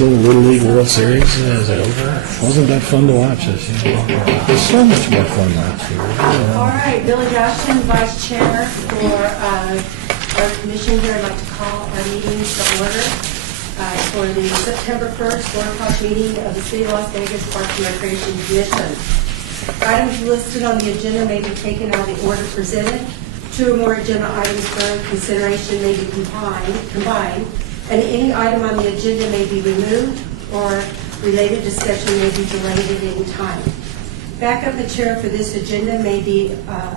So the Little League World Series, is it over? Wasn't that fun to watch this year? It was so much more fun last year. All right, Billy Ashton, Vice Chair for our commission here. I'd like to call our meeting to order for the September 1st 4 o'clock meeting of the City of Las Vegas Parks and Recreation Commission. Items listed on the agenda may be taken out of the order presented. 2 or more agenda items for consideration may be combined, and any item on the agenda may be removed or related discussion may be delayed at any time. Backup material for this agenda may be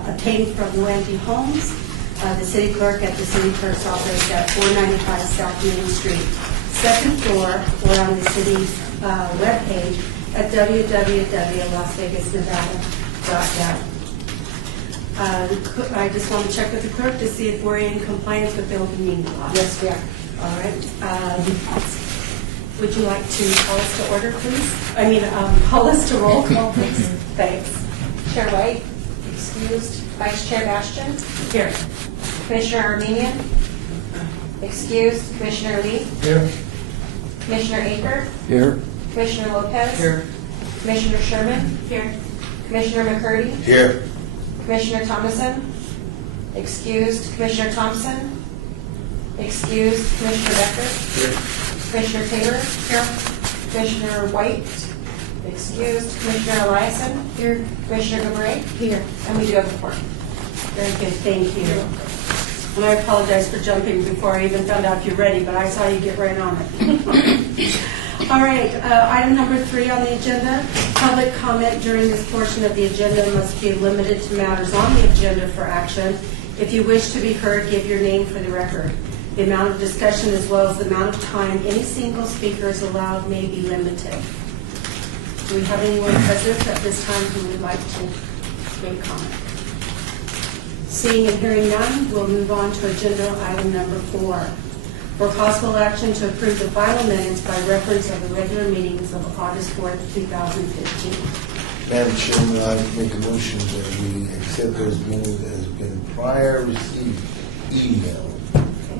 obtained from Wendy Holmes, the city clerk at the city clerk's office at 495 South Main Street, 2nd floor, or on the city's webpage at www.lasvegasnevada.gov. I just want to check with the clerk to see if we're in compliance with the open meeting law. Yes, we are. All right. Would you like to call us to order, please? Call us to roll call, please. Thanks. Chair White, excused. Vice Chair Bastian, Here. Commissioner Armenian, excused. Commissioner Lee, Here. Commissioner Aker, Here. Commissioner Lopez, Here. Commissioner Sherman, Here. Commissioner McCurdy, Here. Commissioner Thomason, excused. Commissioner Thompson, excused. Commissioner Becker, Here. Commissioner Taylor, here. Commissioner White, excused. Commissioner Eliason, Here. Commissioner Gabray, Here. and we do have a quorum. Very good. Thank you. And I apologize for jumping before I even found out if you're ready, but I saw you get right on it. All right. Item number 3 on the agenda. Public comment during this portion of the agenda must be limited to matters on the agenda for action. If you wish to be heard, give your name for the record. The amount of discussion as well as the amount of time any single speaker is allowed may be limited. Do we have anyone present at this time who would like to make comment? Seeing and hearing none, we'll move on to agenda item number 4. For possible action to approve the final minutes by reference of the regular meetings of August 4th, 2015. Madam Chairman, I make a motion that we accept those minutes as been prior received email. Okay.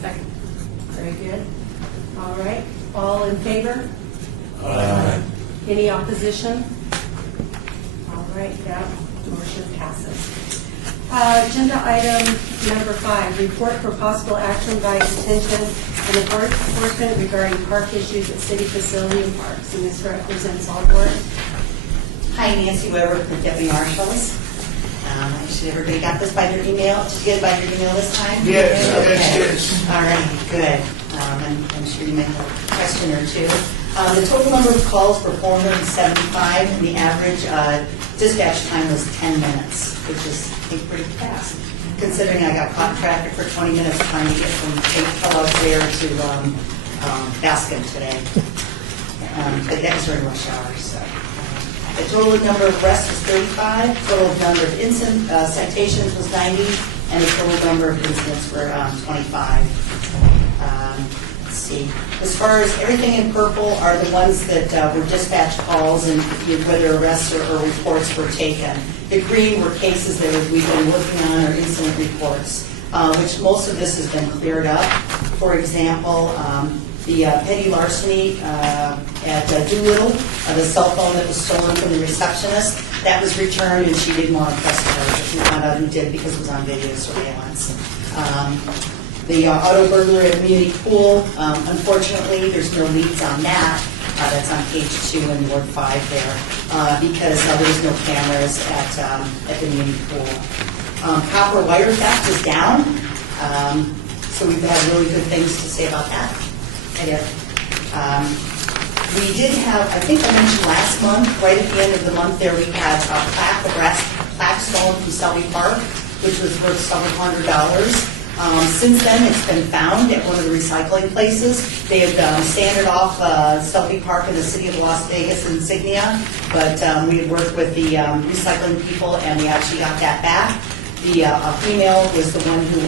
Second. Very good. All right. All in favor? Aye. Any opposition? All right, that motion passes. Agenda item number 5, report for possible action by detention and enforcement regarding park issues at city facility and parks. And this represents all board. Hi, Nancy Weber with Deputy Marshals. Actually, everybody got this by their email. Did you get it by your email this time? Yes, Okay. yes. All right, good. I'm sure you might have a question or two. The total number of calls were 475, and the average dispatch time was 10 minutes, which is, I think, pretty fast, considering I got caught in traffic for 20 minutes trying to get from Kellogg there to Baskin today. But that was during rush hour, so. The total number of arrests was 35, total number of citations was 90, and the total number of incidents were 25. Let's see. As far as everything in purple are the ones that were dispatch calls and whether arrests or reports were taken. The green were cases that we've been working on or incident reports, which most of this has been cleared up. For example, the petty larceny at Doolittle, the cell phone that was stolen from the receptionist, that was returned and she didn't want to press the charges. We found out who did because it was on video surveillance. The auto burglary at Community Pool, unfortunately, there's no leads on that. That's on page 2 in Ward 5 there, because there was no cameras at the Community Pool. Copper wire theft is down, so we've had really good things to say about that. We did have, I think I mentioned last month, right at the end of the month there, we had a brass plaque stolen from Selby Park, which was worth several $100s. Since then, it's been found at one of the recycling places. They had sanded off Selby Park in the city of Las Vegas insignia, but we had worked with the recycling people and we actually got that back. The female was the one who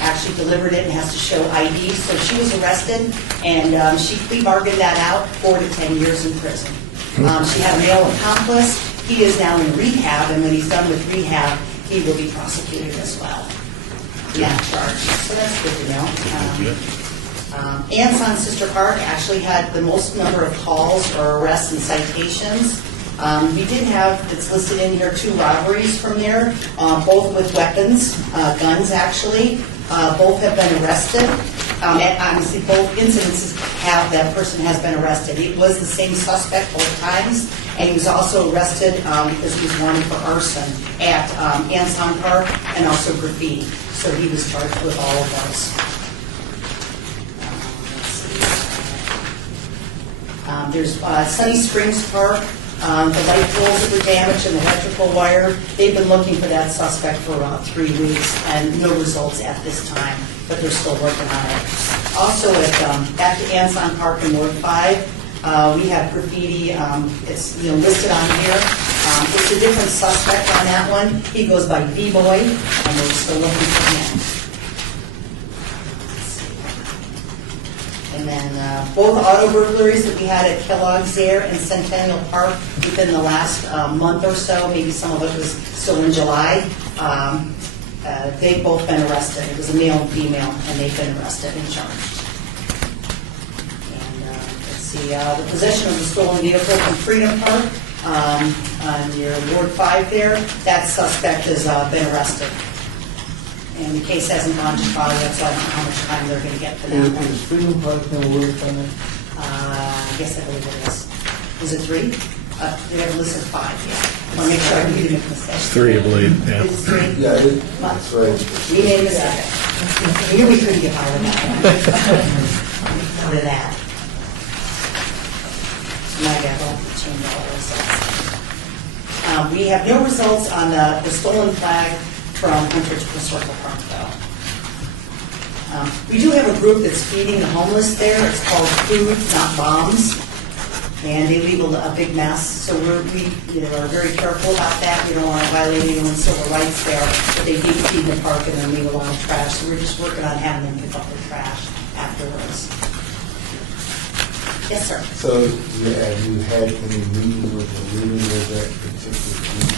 actually delivered it and has to show ID, so she was arrested and she plea bargained that out, 4 to 10 years in prison. She had a male accomplice. He is now in rehab, and when he's done with rehab, he will be prosecuted as well. Yeah, charged. So that's good to know. Anson Sister Park actually had the most number of calls or arrests and citations. We did have, it's listed in here, 2 robberies from there, both with weapons, guns actually. Both have been arrested. And obviously, both incidences have, that person has been arrested. It was the same suspect both times, and he was also arrested because he was wanted for arson at Anson Park and also graffiti. So he was charged with all of those. There's Sunny Springs Park. The light poles that were damaged and the electrical wire, they've been looking for that suspect for about 3 weeks and no results at this time, but they're still working on it. Also at the Anson Park in Ward 5, we have graffiti, it's listed on here. It's a different suspect on that one. He goes by V-Boy, and we're still looking for him. And then both auto burglaries that we had at Kellogg's there and Centennial Park within the last month or so, maybe some of it was still in July, they've both been arrested. It was a male and female, and they've been arrested and charged. And let's see, the possession of the stolen vehicle from Freedom Park on your Ward 5 there, that suspect has been arrested. And the case hasn't gone to trial yet, so I don't know how much time they're going to get for that one. Is Freedom Park going to work on it? Yes, I believe it is. Is it 3? They have a list of 5, yeah. I want to make sure I didn't make a mistake. 3, I believe, yeah. Is it 3? Yeah, that's right. We made a mistake. We knew we couldn't get out of that. Out of that. My bad, I'll have to change all the results. We have no results on the stolen flag from Hunter to the Circle Park, though. We do have a group that's feeding the homeless there. It's called Food, Not Bombs. And they leave a big mess. So we are very careful about that. We don't want to violate anyone's civil rights there. But they do feed in the park and then leave a lot of trash. So we're just working on having them pick up their trash afterwards. Yes, sir. So have you had any meetings with the leaders of that particular group?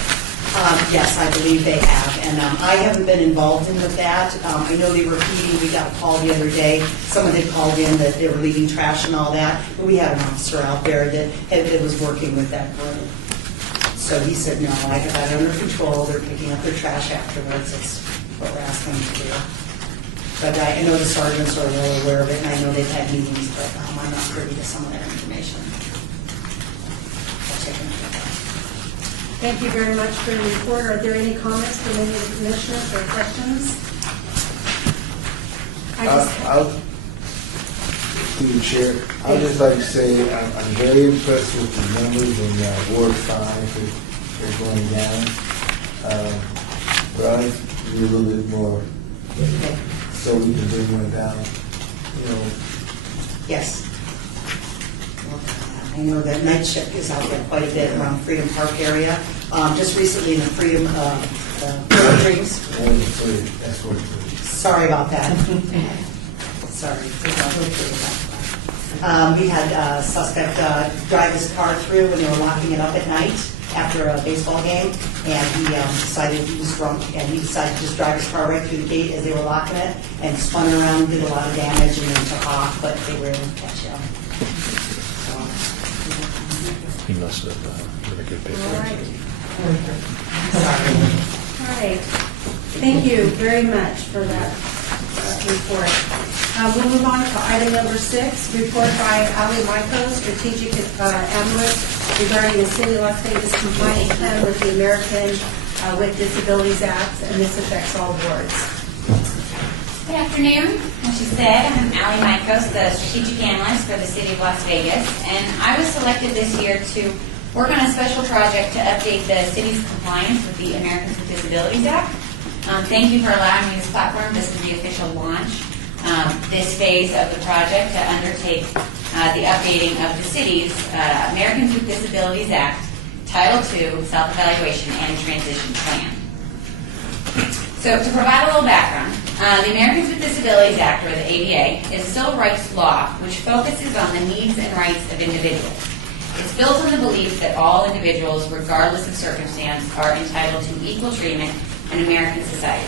Yes, I believe they have, and I haven't been involved in with that. I know they were feeding, we got a call the other day, someone had called in that they were leaving trash and all that, but we had an officer out there that was working with that group. So he said, no, I got that under control, they're picking up their trash afterwards, that's what we're asking them to do. But I know the sergeants are well aware of it, and I know they've had meetings, but I'm not privy to some of that information. I'll check into that. Thank you very much for the report. Are there any comments from any of the commissioners or questions? Through the chair, I'd just like to say I'm very impressed with the numbers in Ward 5 that are going down. But I need a little bit more so we can bring one down. Yes. I know that night shift is out there quite a bit around Freedom Park area. Just recently in the Freedom Dreams. That's what it is. Sorry about that. Sorry. We had a suspect drive his car through when they were locking it up at night after a baseball game, and he decided he was drunk, and he decided to just drive his car right through the gate as they were locking it, and spun around, did a lot of damage, and then took off, but they were able to catch him. He must have really good paper. All right. All right. Thank you very much for that report. We'll move on to item number 6, report by Ali Michael, strategic analyst regarding the City of Las Vegas compliance plan with the American with Disabilities Act, and this affects all boards. Good afternoon. As she said, I'm Ali Mikos, the strategic analyst for the City of Las Vegas, and I was selected this year to work on a special project to update the city's compliance with the Americans with Disabilities Act. Thank you for allowing me this platform. This is the official launch, this phase of the project to undertake the updating of the city's Americans with Disabilities Act, Title II, Self-Evaluation and Transition Plan. So to provide a little background, the Americans with Disabilities Act, or the ADA, is a civil rights law which focuses on the needs and rights of individuals. It's built on the belief that all individuals, regardless of circumstance, are entitled to equal treatment in American society.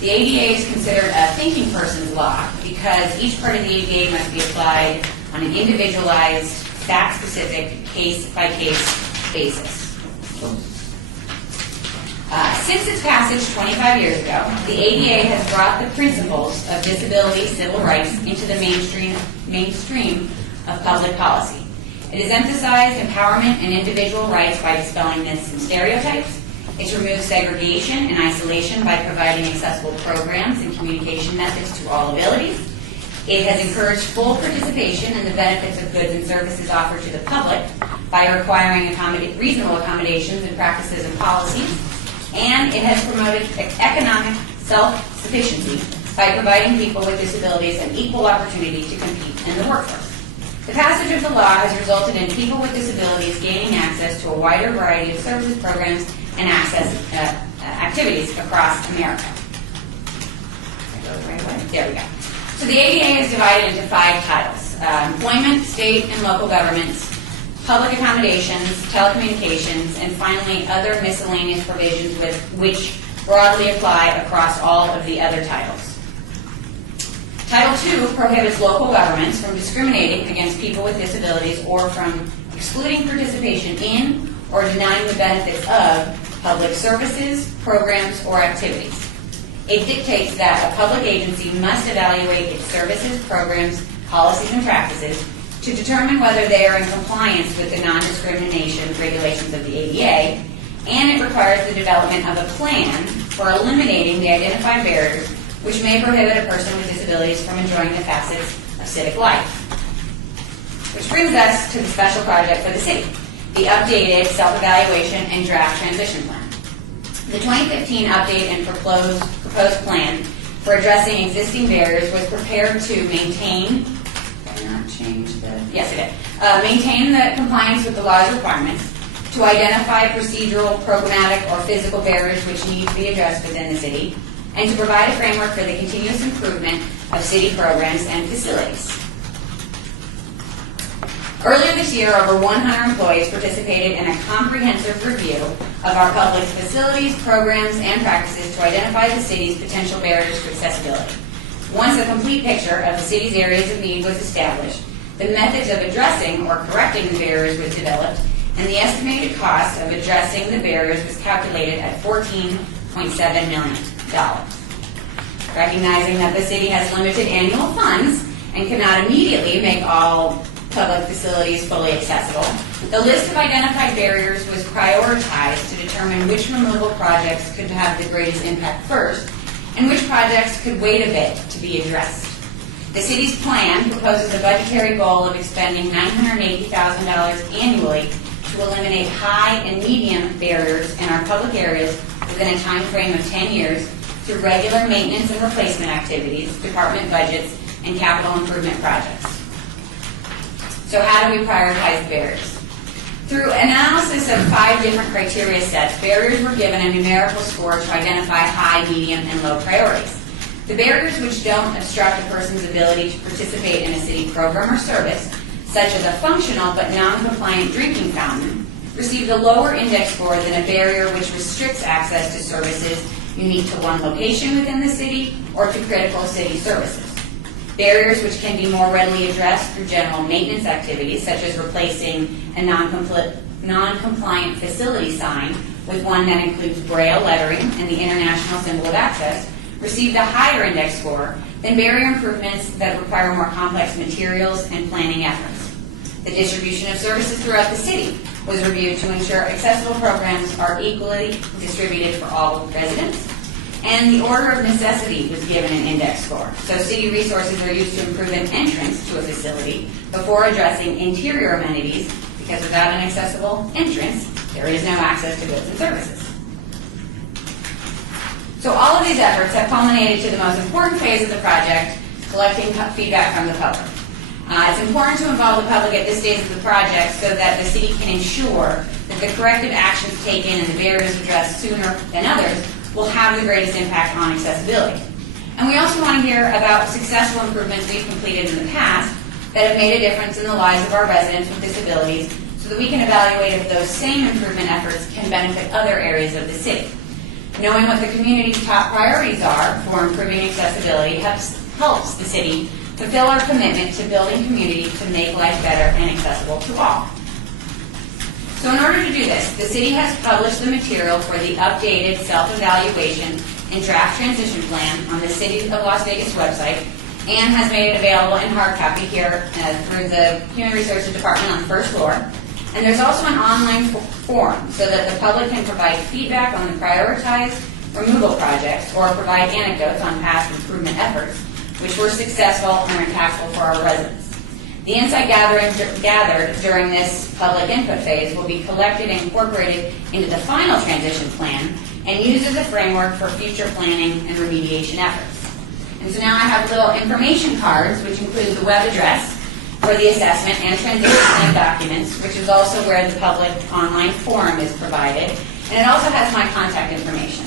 The ADA is considered a thinking person's law because each part of the ADA must be applied on an individualized, fact-specific, case-by-case basis. Since its passage 25 years ago, the ADA has brought the principles of disability civil rights into the mainstream of public policy. It has emphasized empowerment and individual rights by dispelling myths and stereotypes. It's removed segregation and isolation by providing accessible programs and communication methods to all abilities. It has encouraged full participation in the benefits of goods and services offered to the public by requiring reasonable accommodations in practices and policies. And it has promoted economic self-sufficiency by providing people with disabilities an equal opportunity to compete in the workforce. The passage of the law has resulted in people with disabilities gaining access to a wider variety of services, programs, and activities across America. There we go. So the ADA is divided into 5 titles: employment, state and local governments, public accommodations, telecommunications, and finally other miscellaneous provisions which broadly apply across all of the other titles. Title II prohibits local governments from discriminating against people with disabilities or from excluding participation in or denying the benefits of public services, programs, or activities. It dictates that a public agency must evaluate its services, programs, policies, and practices to determine whether they are in compliance with the non-discrimination regulations of the ADA, and it requires the development of a plan for eliminating the identified barriers which may prohibit a person with disabilities from enjoying the facets of civic life. Which brings us to the special project for the city, the updated self-evaluation and draft transition plan. The 2015 update and proposed plan for addressing existing barriers was prepared to maintain maintain the compliance with the law's requirements, to identify procedural, programmatic, or physical barriers which need to be addressed within the city, and to provide a framework for the continuous improvement of city programs and facilities. Earlier this year, over 100 employees participated in a comprehensive review of our public facilities, programs, and practices to identify the city's potential barriers to accessibility. Once a complete picture of the city's areas of need was established, the methods of addressing or correcting the barriers was developed, and the estimated cost of addressing the barriers was calculated at $14.7 million. Recognizing that the city has limited annual funds and cannot immediately make all public facilities fully accessible, the list of identified barriers was prioritized to determine which removal projects could have the greatest impact first, and which projects could wait a bit to be addressed. The city's plan proposes a budgetary goal of expending $980,000 annually to eliminate high and medium barriers in our public areas within a time frame of 10 years through regular maintenance and replacement activities, department budgets, and capital improvement projects. So how do we prioritize barriers? Through analysis of 5 different criteria sets, barriers were given a numerical score to identify high, medium, and low priorities. The barriers which don't obstruct a person's ability to participate in a city program or service, such as a functional but non-compliant drinking fountain, received a lower index score than a barrier which restricts access to services unique to one location within the city or to critical city services. Barriers which can be more readily addressed through general maintenance activities, such as replacing a non-compliant facility sign with one that includes Braille lettering and the International Symbol of Access, received a higher index score than barrier improvements that require more complex materials and planning efforts. The distribution of services throughout the city was reviewed to ensure accessible programs are equally distributed for all residents, and the order of necessity was given an index score. So city resources are used to improve an entrance to a facility before addressing interior amenities, because without an accessible entrance, there is no access to goods and services. So all of these efforts have culminated to the most important phase of the project, collecting feedback from the public. It's important to involve the public at this stage of the project so that the city can ensure that the corrective actions taken and the barriers addressed sooner than others will have the greatest impact on accessibility. And we also want to hear about successful improvements we've completed in the past that have made a difference in the lives of our residents with disabilities so that we can evaluate if those same improvement efforts can benefit other areas of the city. Knowing what the community's top priorities are for improving accessibility helps the city fulfill our commitment to building community to make life better and accessible to all. So in order to do this, the city has published the material for the updated self-evaluation and draft transition plan on the City of Las Vegas website and has made it available in hard copy here through the Human Resources Department on the first floor. And there's also an online forum so that the public can provide feedback on the prioritized removal projects or provide anecdotes on past improvement efforts, which were successful and are impactful for our residents. The insight gathered during this public input phase will be collected and incorporated into the final transition plan and used as a framework for future planning and remediation efforts. And so now I have little information cards, which include the web address for the assessment and transition plan documents, which is also where the public online forum is provided. And it also has my contact information.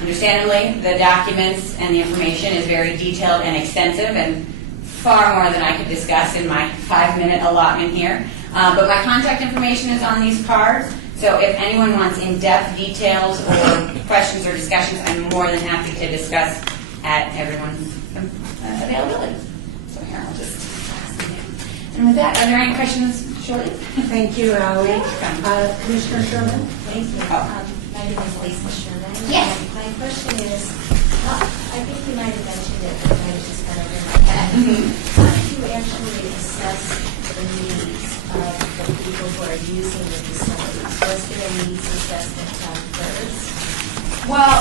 Understandably, the documents and the information is very detailed and extensive and far more than I could discuss in my 5-minute allotment here. But my contact information is on these cards. So if anyone wants in-depth details or questions or discussions, I'm more than happy to discuss at everyone's availability. So here, I'll just pass them down. And with that, are there any questions, Shirley? Thank you, Ally. Commissioner Sherman? Thank you. Oh. My name is Lisa Sherman. Yes. And my question is, I think you might have mentioned it, but I was just kind of in my head. How do you actually assess the needs of the people who are using the facilities? Was there a needs assessment done first? Well,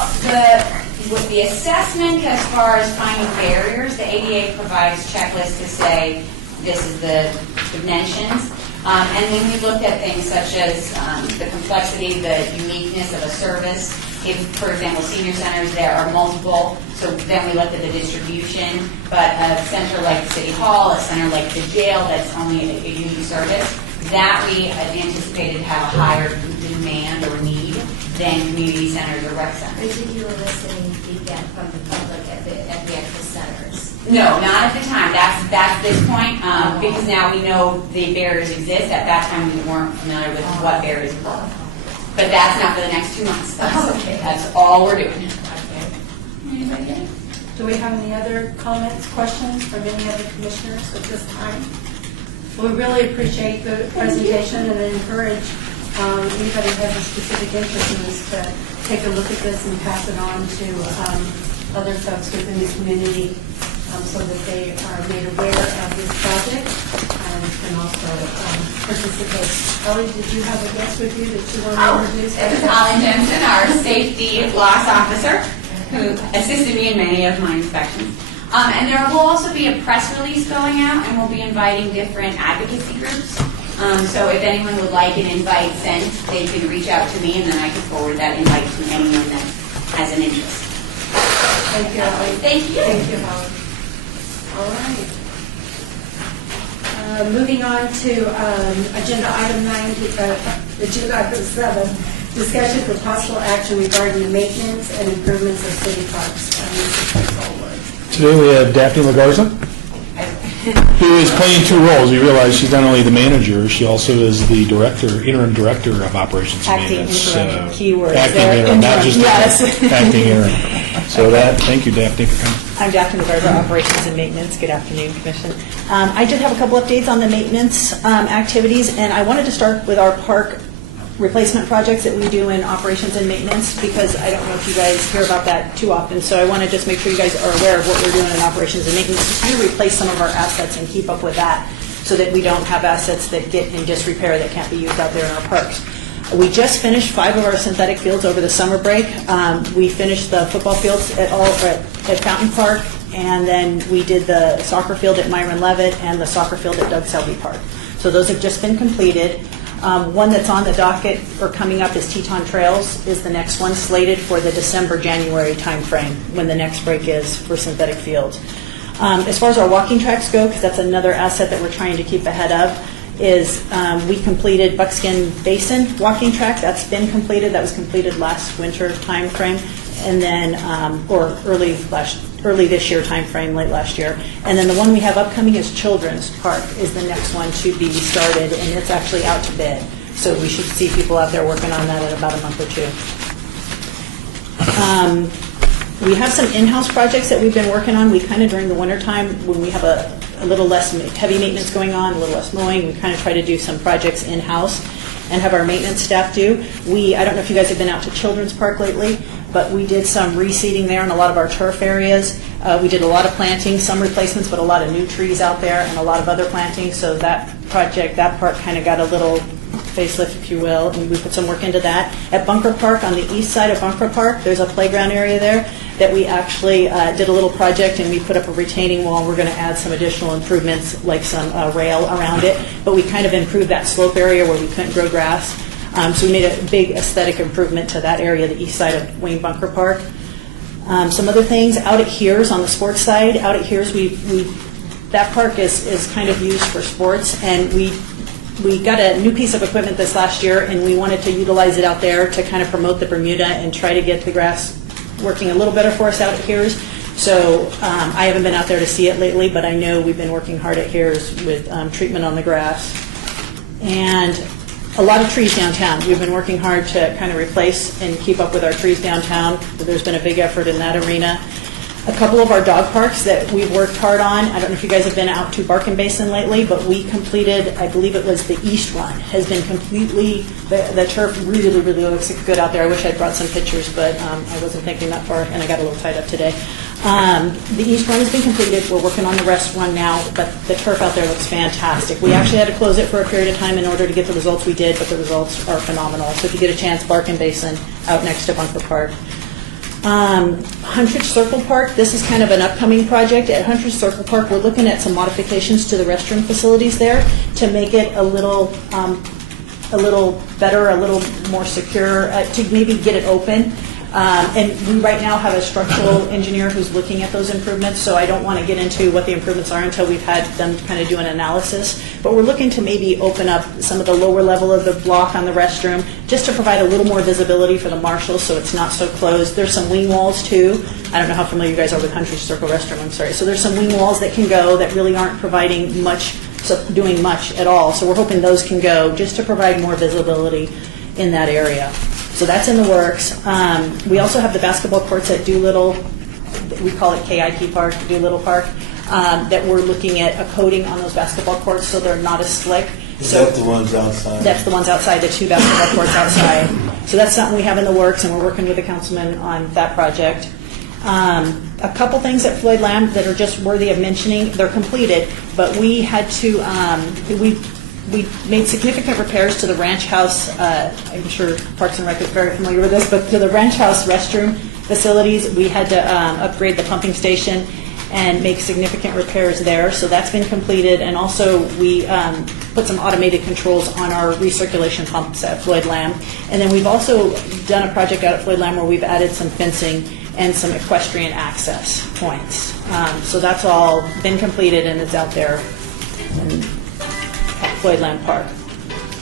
with the assessment as far as finding barriers, the ADA provides checklists to say this is the dimensions. And then we looked at things such as the complexity, the uniqueness of a service. If, for example, senior centers, there are multiple, so then we looked at the distribution. But a center like City Hall, a center like the jail that's only a unique service, that we anticipated to have a higher demand or need than community centers or rec centers. Or did you eliciting feedback from the public at the actual centers? No, not at the time. That's this point, because now we know the barriers exist. At that time, we weren't familiar with what barriers were. But that's not for the next 2 months. That's all we're doing. Anybody else? Do we have any other comments, questions from any other commissioners at this time? We really appreciate the presentation and encourage anybody who has a specific interest in this to take a look at this and pass it on to other folks within the community so that they are made aware of this project and can also participate. Ellie, did you have a guest with you that you want to introduce? This is Holly Jensen, our safety loss officer, who assisted me in many of my inspections. And there will also be a press release going out, and we'll be inviting different advocacy groups. So if anyone would like an invite sent, they can reach out to me, and then I can forward that invite to anyone that has an interest. Thank you, Ellie. Thank you. Thank you, Holly. All right. Moving on to agenda item 7, discussion for possible action regarding the maintenance and improvements of city parks. Today we have Daphne LaGarza, who is playing 2 roles. You realize she's not only the manager, she also is the interim director of operations and Acting maintenance. interim, keyword Acting there. interim, not just Yes. acting interim. So thank you, Daphne, for coming. I'm Daphne LaGarza, Operations and Maintenance. Good afternoon, Commission. I did have a couple updates on the maintenance activities, and I wanted to start with our park replacement projects that we do in operations and maintenance, because I don't know if you guys hear about that too often. So I want to just make sure you guys are aware of what we're doing in operations and maintenance. We replace some of our assets and keep up with that so that we don't have assets that get in disrepair that can't be used out there in our parks. We just finished 5 of our synthetic fields over the summer break. We finished the football fields at Fountain Park, and then we did the soccer field at Myron Levitt and the soccer field at Doug Selby Park. So those have just been completed. One that's on the docket or coming up is Teton Trails is the next one, slated for the December-January timeframe when the next break is for synthetic fields. As far as our walking tracks go, because that's another asset that we're trying to keep ahead of, is we completed Buckskin Basin walking track. That's been completed. That was completed last winter timeframe, and then or early this year timeframe, late last year. And then the one we have upcoming is Children's Park is the next one to be started, and it's actually out to bid. So we should see people out there working on that in about a month or 2. We have some in-house projects that we've been working on. We kind of, during the wintertime, when we have a little less heavy maintenance going on, a little less mowing, we kind of try to do some projects in-house and have our maintenance staff do. I don't know if you guys have been out to Children's Park lately, but we did some reseeding there in a lot of our turf areas. We did a lot of planting, some replacements, but a lot of new trees out there and a lot of other planting. So that park kind of got a little facelift, if you will, and we put some work into that. At Bunker Park, on the east side of Bunker Park, there's a playground area there that we actually did a little project, and we put up a retaining wall. We're going to add some additional improvements, like some rail around it, but we kind of improved that slope area where we couldn't grow grass. So we made a big aesthetic improvement to that area, the east side of Wayne Bunker Park. Some other things, out at Hears, on the sports side, out at Hears, that park is kind of used for sports, and we got a new piece of equipment this last year, and we wanted to utilize it out there to kind of promote the Bermuda and try to get the grass working a little better for us out at Hears. So I haven't been out there to see it lately, but I know we've been working hard at Hears with treatment on the grass. And a lot of trees downtown. We've been working hard to kind of replace and keep up with our trees downtown. There's been a big effort in that arena. A couple of our dog parks that we've worked hard on. I don't know if you guys have been out to Barkin Basin lately, but we completed, I believe it was the East Run, has been completely, the turf really, really looks good out there. I wish I'd brought some pictures, but I wasn't thinking that far, and I got a little tied up today. The East Run has been completed. We're working on the West Run now, but the turf out there looks fantastic. We actually had to close it for a period of time in order to get the results we did, but the results are phenomenal. So if you get a chance, Barkin Basin out next to Bunker Park. Huntridge Circle Park, this is kind of an upcoming project. At Huntridge Circle Park, we're looking at some modifications to the restroom facilities there to make it a little better, a little more secure, to maybe get it open. And we right now have a structural engineer who's looking at those improvements, so I don't want to get into what the improvements are until we've had them kind of do an analysis. But we're looking to maybe open up some of the lower level of the block on the restroom just to provide a little more visibility for the marshals so it's not so closed. There's some wing walls too. I don't know how familiar you guys are with Huntridge Circle Restroom, I'm sorry. So there's some wing walls that can go that really aren't providing much, doing much at all. So we're hoping those can go just to provide more visibility in that area. So that's in the works. We also have the basketball courts at Doolittle. We call it KIP Park, Doolittle Park, that we're looking at a coating on those basketball courts so they're not as slick. Is that the ones outside? That's the ones outside, the two basketball courts outside. So that's something we have in the works, and we're working with the councilman on that project. A couple things at Floyd Lamb that are just worthy of mentioning. They're completed, but we had to, we made significant repairs to the Ranch House, I'm sure Parks and Rec is very familiar with this, but to the Ranch House restroom facilities, we had to upgrade the pumping station and make significant repairs there. So that's been completed. And also we put some automated controls on our recirculation pumps at Floyd Lamb. And then we've also done a project out at Floyd Lamb where we've added some fencing and some equestrian access points. So that's all been completed and it's out there at Floyd Lamb Park.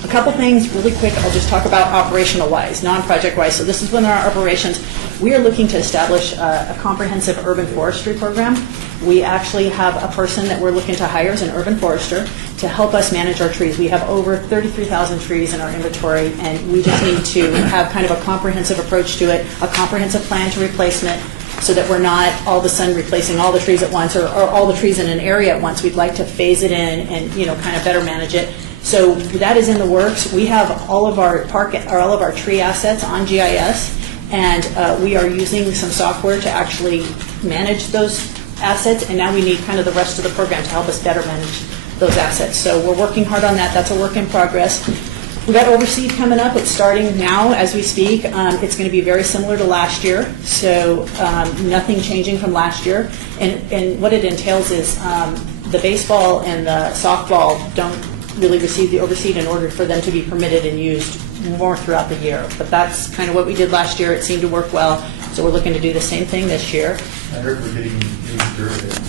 A couple things really quick I'll just talk about operational-wise, non-project-wise. So this is when our operations, we are looking to establish a comprehensive urban forestry program. We actually have a person that we're looking to hire as an urban forester to help us manage our trees. We have over 33,000 trees in our inventory, and we just need to have kind of a comprehensive approach to it, a comprehensive plan to replacement, so that we're not all of a sudden replacing all the trees at once or all the trees in an area at once. We'd like to phase it in and kind of better manage it. So that is in the works. We have all of our tree assets on GIS, and we are using some software to actually manage those assets, and now we need kind of the rest of the program to help us better manage those assets. So we're working hard on that. That's a work in progress. We got Overseed coming up. It's starting now as we speak. It's going to be very similar to last year, so nothing changing from last year. And what it entails is the baseball and the softball don't really receive the Overseed in order for them to be permitted and used more throughout the year. But that's kind of what we did last year. It seemed to work well, so we're looking to do the same thing this year. I heard we're getting new dirt.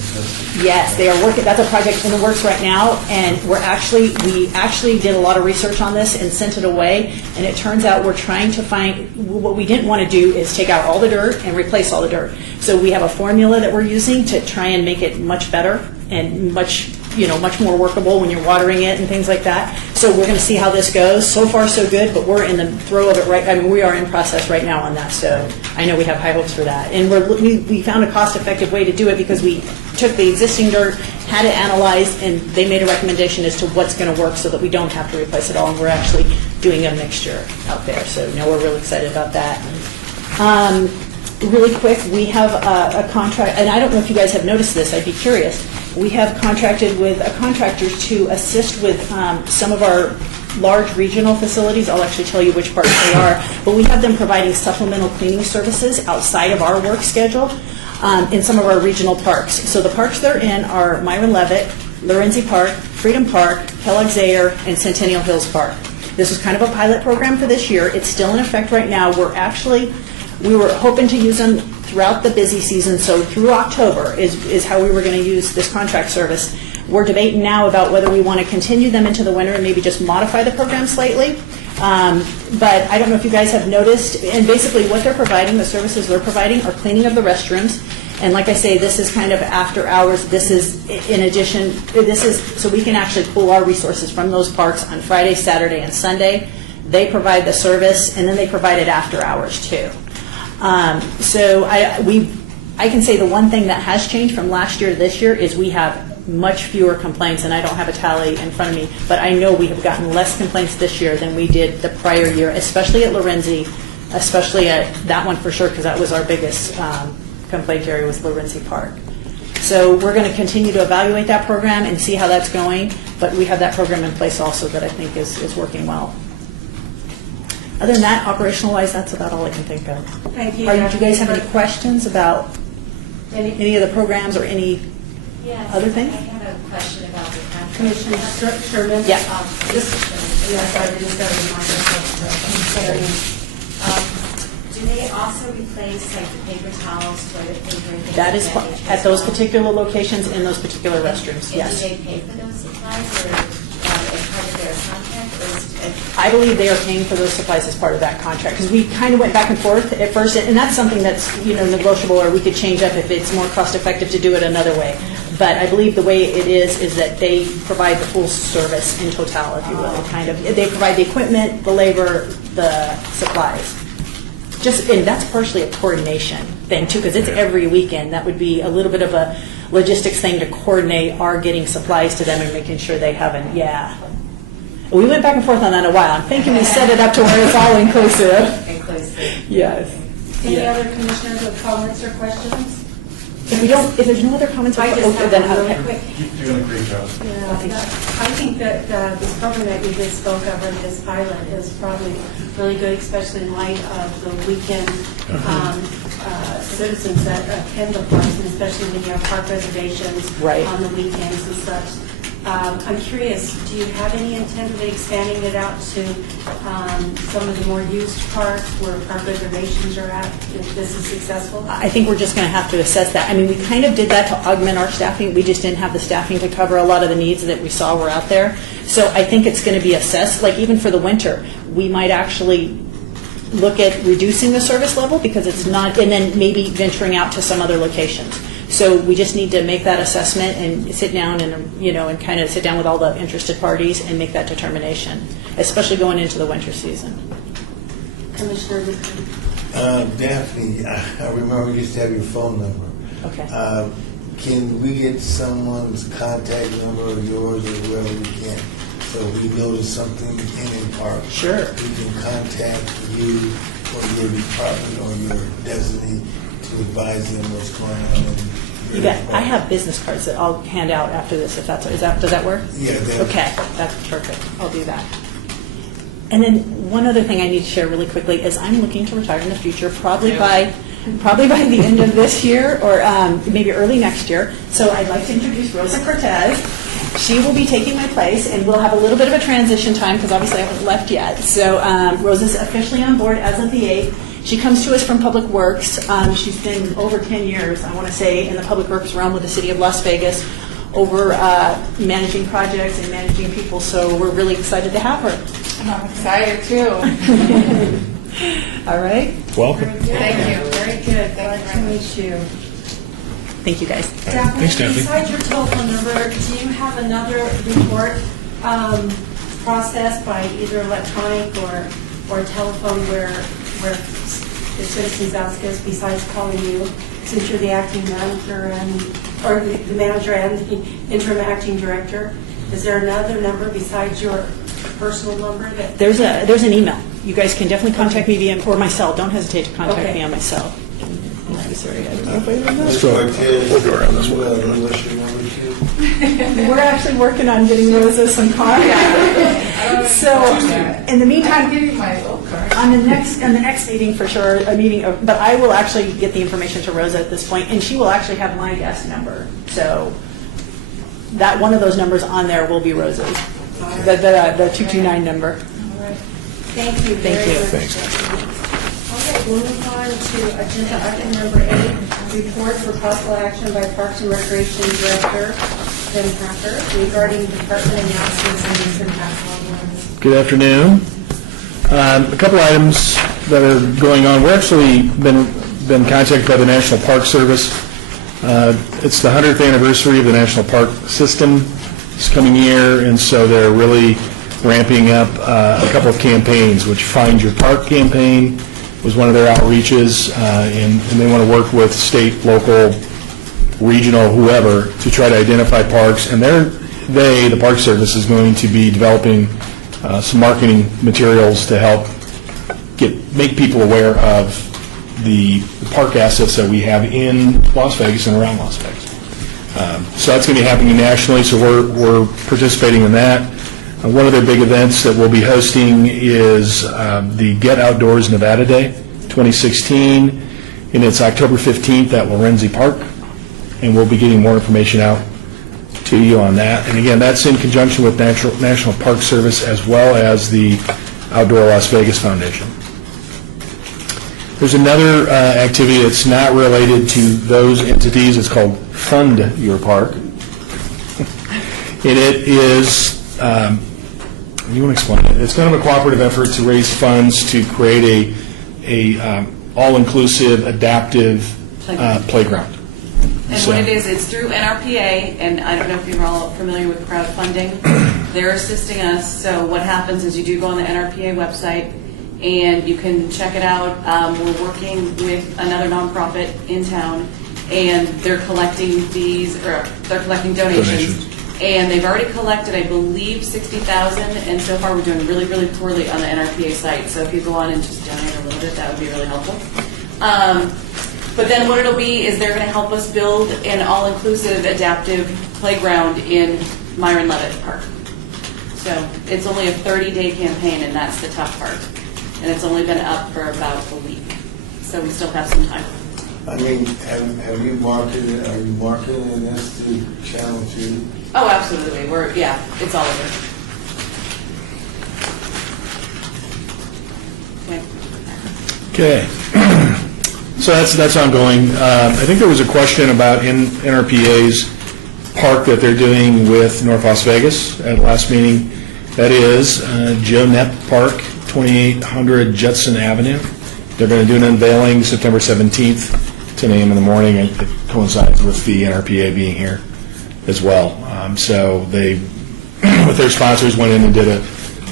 Yes, they are working. That's a project in the works right now, and we actually did a lot of research on this and sent it away. And it turns out we're trying to find what we didn't want to do is take out all the dirt and replace all the dirt. So we have a formula that we're using to try and make it much better and much much more workable when you're watering it and things like that. So we're going to see how this goes. So far, so good, but we're in the throw of it right. I mean, we are in process right now on that. So I know we have high hopes for that. And we found a cost-effective way to do it because we took the existing dirt, had it analyzed, and they made a recommendation as to what's going to work so that we don't have to replace it all. And we're actually doing a mixture out there. So we're really excited about that. Really quick, we have a contract, and I don't know if you guys have noticed this, I'd be curious. We have contracted with a contractor to assist with some of our large regional facilities. I'll actually tell you which parts they are, but we have them providing supplemental cleaning services outside of our work schedule in some of our regional parks. So the parks they're in are Myron Leavitt, Lorenzi Park, Freedom Park, Kellogg-Zaire, and Centennial Hills Park. This was kind of a pilot program for this year. It's still in effect right now. We were hoping to use them throughout the busy season, so through October is how we were going to use this contract service. We're debating now about whether we want to continue them into the winter and maybe just modify the program slightly. But I don't know if you guys have noticed, and basically what they're providing, the services they're providing are cleaning of the restrooms. And like I say, this is kind of after hours. This is in addition, this is so we can actually pull our resources from those parks on Friday, Saturday, and Sunday. They provide the service, and then they provide it after hours too. So I can say the one thing that has changed from last year to this year is we have much fewer complaints, and I don't have a tally in front of me, but I know we have gotten less complaints this year than we did the prior year, especially at Lorenzi, especially at that one for sure, because that was our biggest complaint area was Lorenzi Park. So we're going to continue to evaluate that program and see how that's going, but we have that program in place also that I think is working well. Other than that, operational-wise, that's about all I can think of. Thank you. Do you guys have any questions about any of the programs or any Yes. other thing? I have a question about the contract. Commissioner Sherman? Yeah. Yes, I didn't start with Do they also replace like the paper towels, toilet paper, and things That like is nature at as those well? particular locations in those particular restrooms, And yes. do they pay for those supplies or as part of their contract, or is it? I believe they are paying for those supplies as part of that contract, because we kind of went back and forth at first, and that's something that's, negotiable, or we could change up if it's more cost-effective to do it another way. But I believe the way it is that they provide the full service in total, if you will, kind of. They provide the equipment, the labor, the supplies. And that's partially a coordination thing, too, because it's every weekend. That would be a little bit of a logistics thing to coordinate our getting supplies to them and making sure they haven't, We went back and forth on that a while. I'm thinking we set it up to where it's all inclusive. Inclusive. Yes. Any other commissioners with comments or questions? If there's no other comments, I just have then one really okay. quick. You're doing a great job. I think that this program that you just spoke of, or this pilot, is probably really good, especially in light of the weekend citizens that attend the parks, and especially when you have park reservations Right. on the weekends and such. I'm curious, do you have any intent of expanding it out to some of the more used parks where park reservations are at, if this is successful? I think we're just going to have to assess that. I mean, we kind of did that to augment our staffing. We just didn't have the staffing to cover a lot of the needs that we saw were out there. So I think it's going to be assessed, like even for the winter, we might actually look at reducing the service level because it's not, and then maybe venturing out to some other locations. So we just need to make that assessment and sit down and kind of sit down with all the interested parties and make that determination, especially going into the winter season. Commissioner McCready. Daphne, I remember you used to have your phone number. Okay. Can we get someone's contact number, or yours, or whoever we can? So if we notice something in a park, Sure. we can contact you or your department or your designee to advise them what's going on. You bet. I have business cards that I'll hand out after this. If does that work? Yeah. Okay, that's perfect. I'll do that. And then one other thing I need to share really quickly is I'm looking to retire in the future, probably by the end of this year or maybe early next year. So I'd like to introduce Rosa Cortez. She will be taking my place, and we'll have a little bit of a transition time because obviously I haven't left yet. So Rosa's officially on board as of the 8th. She comes to us from Public Works. She's been over 10 years, I want to say, in the Public Works realm with the City of Las Vegas, over managing projects and managing people. So we're really excited to have her. I'm excited too. All right. Welcome. Thank you. Very good. Glad to meet you. Thank you, guys. Daphne, Thanks, Daphne. besides your telephone number, do you have another report processed by either electronic or telephone where the citizens ask us, besides calling you, since you're the acting manager or the manager and the interim acting director? Is there another number besides your personal number that? There's an email. You guys can definitely contact me via, or my cell. Don't hesitate to contact Okay. me on my cell. Sorry, I don't know if I remember. Let's go around this one. What's your number two? We're actually working on getting Rosa some cars. So, in the meantime, on the next meeting for sure, but I will actually get the information to Rosa at this point, and she will actually have my desk number. So, that one of those numbers on there will be Rosa's, the 229 number. All right. Thank you Thank very you. much. Thanks. All right, we'll move on to agenda item number 8, report for possible action by Parks and Recreation Director Tim Packer regarding department announcements and news and tax. Good afternoon. A couple items that are going on. We're actually been contacted by the National Park Service. It's the 100th anniversary of the National Park System this coming year, and so they're really ramping up a couple of campaigns, which Find Your Park campaign was one of their outreaches, and they want to work with state, local, regional, whoever, to try to identify parks. And the Park Service, is going to be developing some marketing materials to help make people aware of the park assets that we have in Las Vegas and around Las Vegas. So that's going to be happening nationally, so we're participating in that. One of their big events that we'll be hosting is the Get Outdoors Nevada Day 2016, and it's October 15th at Lorenzi Park, and we'll be getting more information out to you on that. And again, that's in conjunction with National Park Service as well as the Outdoor Las Vegas Foundation. There's another activity that's not related to those entities. It's called Fund Your Park. And it is, you want to explain it? It's kind of a cooperative effort to raise funds to create a all-inclusive, adaptive playground. And So- what it is, it's through NRPA, and I don't know if you're all familiar with crowdfunding. They're assisting us, so what happens is you do go on the NRPA website, and you can check it out. We're working with another nonprofit in town, and they're collecting donations. And they've already collected, I believe, 60,000, and so far we're doing really, really poorly on the NRPA site. So if you go on and just donate a little bit, that would be really helpful. But then what it'll be is they're going to help us build an all-inclusive adaptive playground in Myron Levitt Park. So it's only a 30-day campaign, and that's the tough part. And it's only been up for about a week, so we still have some time. I mean, have you marketed, are you marketing this to Channel 2? Oh, absolutely. It's all over. Okay. So that's ongoing. I think there was a question about NRPA's park that they're doing with North Las Vegas at last meeting. That is Joe Knepp Park, 2800 Judson Avenue. They're going to do an unveiling September 17th, 10 a.m. in the morning. It coincides with the NRPA being here as well. So they, with their sponsors, went in and did a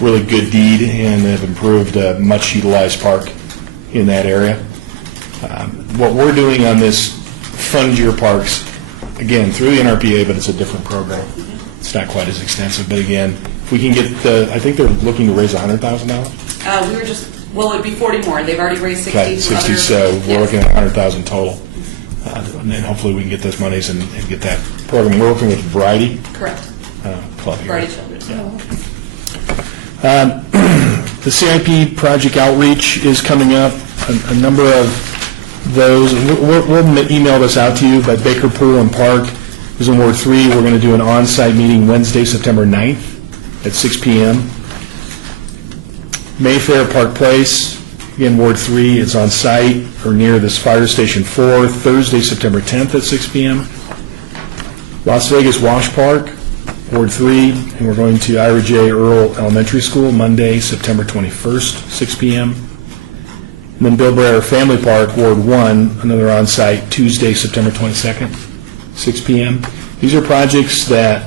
really good deed and have improved a much utilized park in that area. What we're doing on this Fund Your Parks, again, through the NRPA, but it's a different program. It's not quite as extensive, but again, if we can get I think they're looking to raise $100,000. We were just, well, it'd be 40 more. They've already raised 60. Okay, 60, other- so we're Yes. looking at 100,000 total. And then hopefully we can get those monies and get that program. We're working with Variety Correct. Club here. Variety Children. The CIP project outreach is coming up, a number of those. We'll email this out to you, but Baker Pool and Park is in Ward 3. We're going to do an on-site meeting Wednesday, September 9th at 6 p.m. Mayfair Park Place, again, Ward 3, it's on site or near this Fire Station 4, Thursday, September 10th at 6 p.m. Las Vegas Wash Park, Ward 3, and we're going to Ira J. Earl Elementary School, Monday, September 21st, 6 p.m. And then Bill Brayer Family Park, Ward 1, another on-site, Tuesday, September 22nd 6 p.m. These are projects that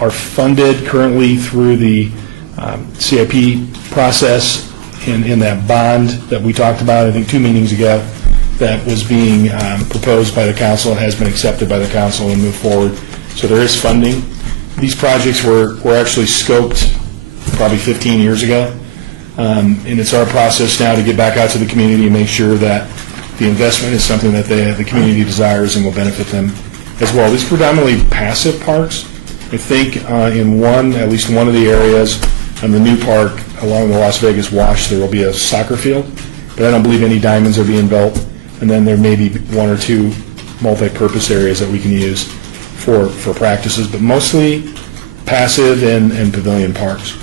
are funded currently through the CIP process in that bond that we talked about, I think, 2 meetings ago, that was being proposed by the council and has been accepted by the council and moved forward. So there is funding. These projects were actually scoped probably 15 years ago, and it's our process now to get back out to the community and make sure that the investment is something that the community desires and will benefit them as well. These are predominantly passive parks. I think in at least one of the areas in the new park along the Las Vegas Wash, there will be a soccer field, but I don't believe any diamonds are being built. And then there may be 1 or 2 multi-purpose areas that we can use for practices, but mostly passive and pavilion parks.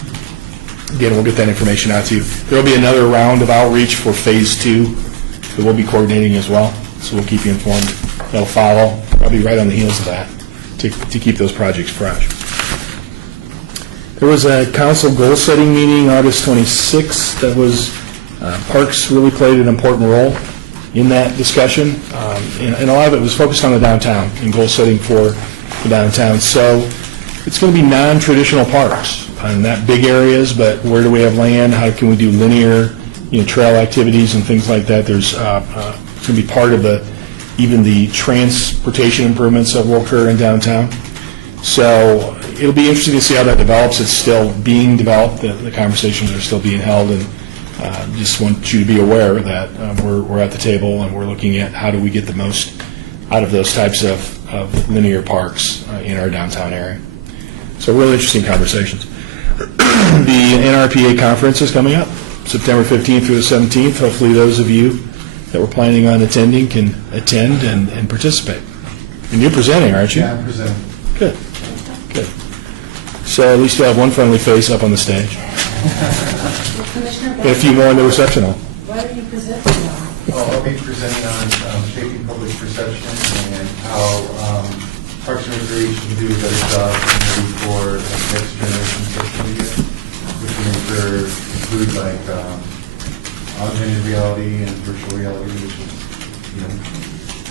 Again, we'll get that information out to you. There will be another round of outreach for Phase 2 that we'll be coordinating as well, so we'll keep you informed. They'll follow, probably right on the heels of that, to keep those projects fresh. There was a council goal-setting meeting August 26th that was, parks really played an important role in that discussion, and a lot of it was focused on the downtown and goal-setting for the downtown. So it's going to be non-traditional parks, not big areas, but where do we have land? How can we do linear, trail activities and things like that? There's it's going to be part of even the transportation improvements that will occur in downtown. So it'll be interesting to see how that develops. It's still being developed. The conversations are still being held, and just want you to be aware that we're at the table and we're looking at how do we get the most out of those types of linear parks in our downtown area. So really interesting conversations. The NRPA conference is coming up, September 15th through the 17th. Hopefully those of you that were planning on attending can attend and participate. And you're presenting, aren't you? Yeah, I'm presenting. Good. So at least you'll have one friendly face up on the stage. Commissioner And a few more in the reception hall. What are you presenting on? I'll be presenting on shaping public perception and how Parks and Recreation can do a better job in ready for next generation social media, which will include like augmented reality and virtual reality, which is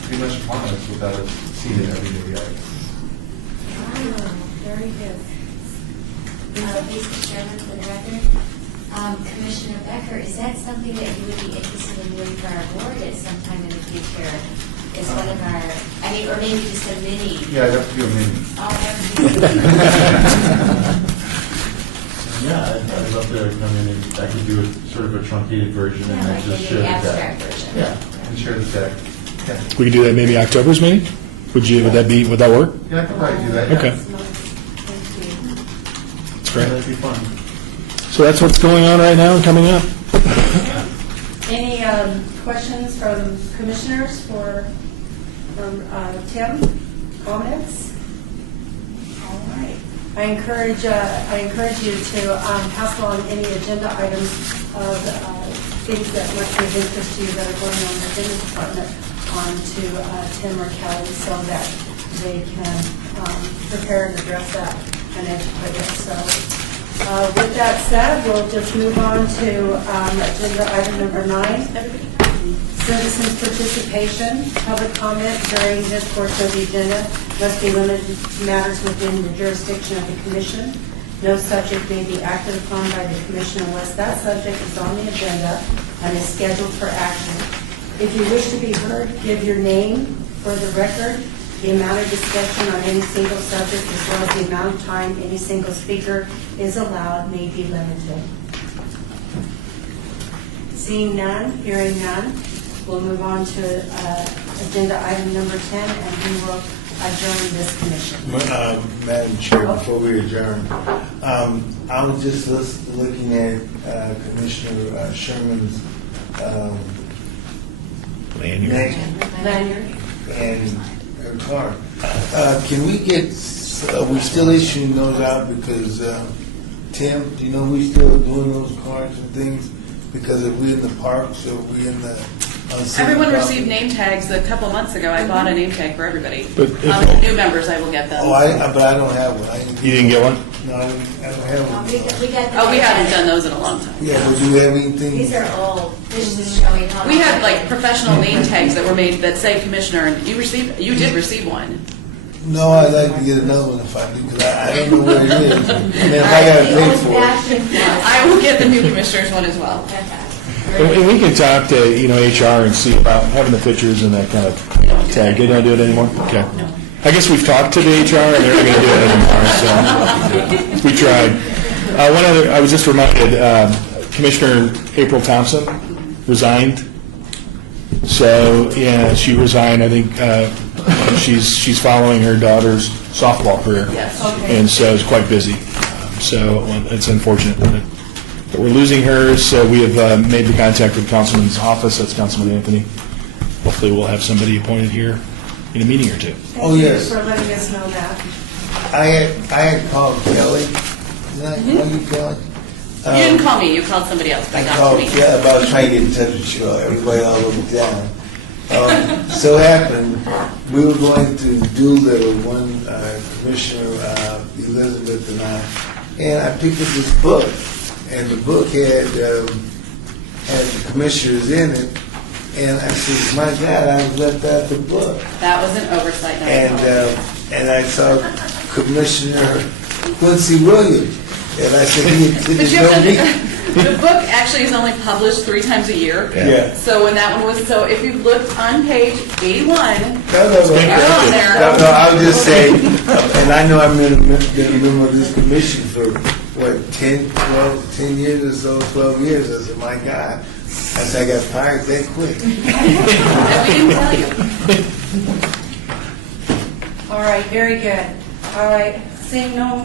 pretty much upon us without us seeing it every day yet. Very good. Mr. Chairman, for the record, Commissioner Becker, is that something that you would be interested in doing for our board at some time in the future? Is one of our, or maybe just a mini? Yeah, I'd have to do a mini. Oh, that would be Yeah, I'd love to come in and I could do a sort of a truncated version and then like just maybe share the the abstract deck. version. Yeah, and share the deck. Yeah, We could do that maybe October's meeting? Would that work? yeah, I could probably do that. Yeah. Okay. Thank you. That's great. That'd be fun. So that's what's going on right now and coming up. Any questions from commissioners from Tim? Comments? All right. I encourage you to pass along any agenda items of things that might be of interest to you that are going on within the department onto Tim or Kelly so that they can prepare and address that and educate us. So with that said, we'll just move on to agenda item number 9. Citizens' participation. Public comment during this portion of the agenda must be limited to matters within the jurisdiction of the commission. No subject may be acted upon by the commission unless that subject is on the agenda and is scheduled for action. If you wish to be heard, give your name for the record. The amount of discussion on any single subject as well as the amount of time any single speaker is allowed may be limited. Seeing none, hearing none, we'll move on to agenda item number 10, and we will adjourn this commission. Madam Chair, before we adjourn, I was just looking at Commissioner Sherman's Lanyard. Lanyard. and her card. Can we get, are we still issuing those out because, Tim, do you know we still doing those cards and things? Because if we're in the parks or we're in the... city Everyone property- received name tags a couple months ago. I bought a name tag for everybody. But The new members, I will get them. Oh, but I don't have one. You didn't get one? No, I don't have one. We got the. Oh, we haven't done those in a long time. Yeah, but do you have anything? These are old. This is just showing how. We had like professional name tags that were made that say commissioner, and you did receive one. No, I'd like to get another one if I do, because I don't know where it is. And if I gotta pay for it. I will get the new commissioners one as well. And we can talk to, HR and see about having the pictures and that kind of tag. They don't do it anymore? Okay. I guess we've talked to the HR and they're not going to do it anymore, so we tried. One other, I was just reminded, Commissioner April Thompson resigned. So, yeah, she resigned. I think she's following her daughter's softball career. Yes. And so is quite busy. So it's unfortunate that we're losing her. So we have made the contact with Councilman's office. That's Councilman Anthony. Hopefully we'll have somebody appointed here in a meeting or two. Oh, yes. Thank you for letting us know that. I had called Kelly. Did I call you, Kelly? You didn't call me, you called somebody else, but I not called, me. yeah, about trying to get in touch with you, everybody all over town. So happened, we were going to Doolittle, one Commissioner Elizabeth and I picked up this book, and the book had the commissioners in it, and I said, my God, I left out the book. That was an oversight. not a policy. And I saw Commissioner Quincy Williams, and I said, But you have to, the book actually is only published 3 times a year. Yeah. So when that one was, so if you looked on page 81, No, you're on there. No, I was just saying, and I know I've been a member of this commission for, 10 years or so, 12 years. I said, my God. I said, I got fired that quick. And we didn't tell you. All right, very good. All right, seeing no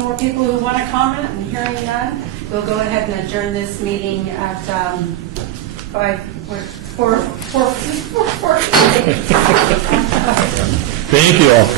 more people who want to comment and hearing none, we'll go ahead and adjourn this meeting at 4:40. Thank you all.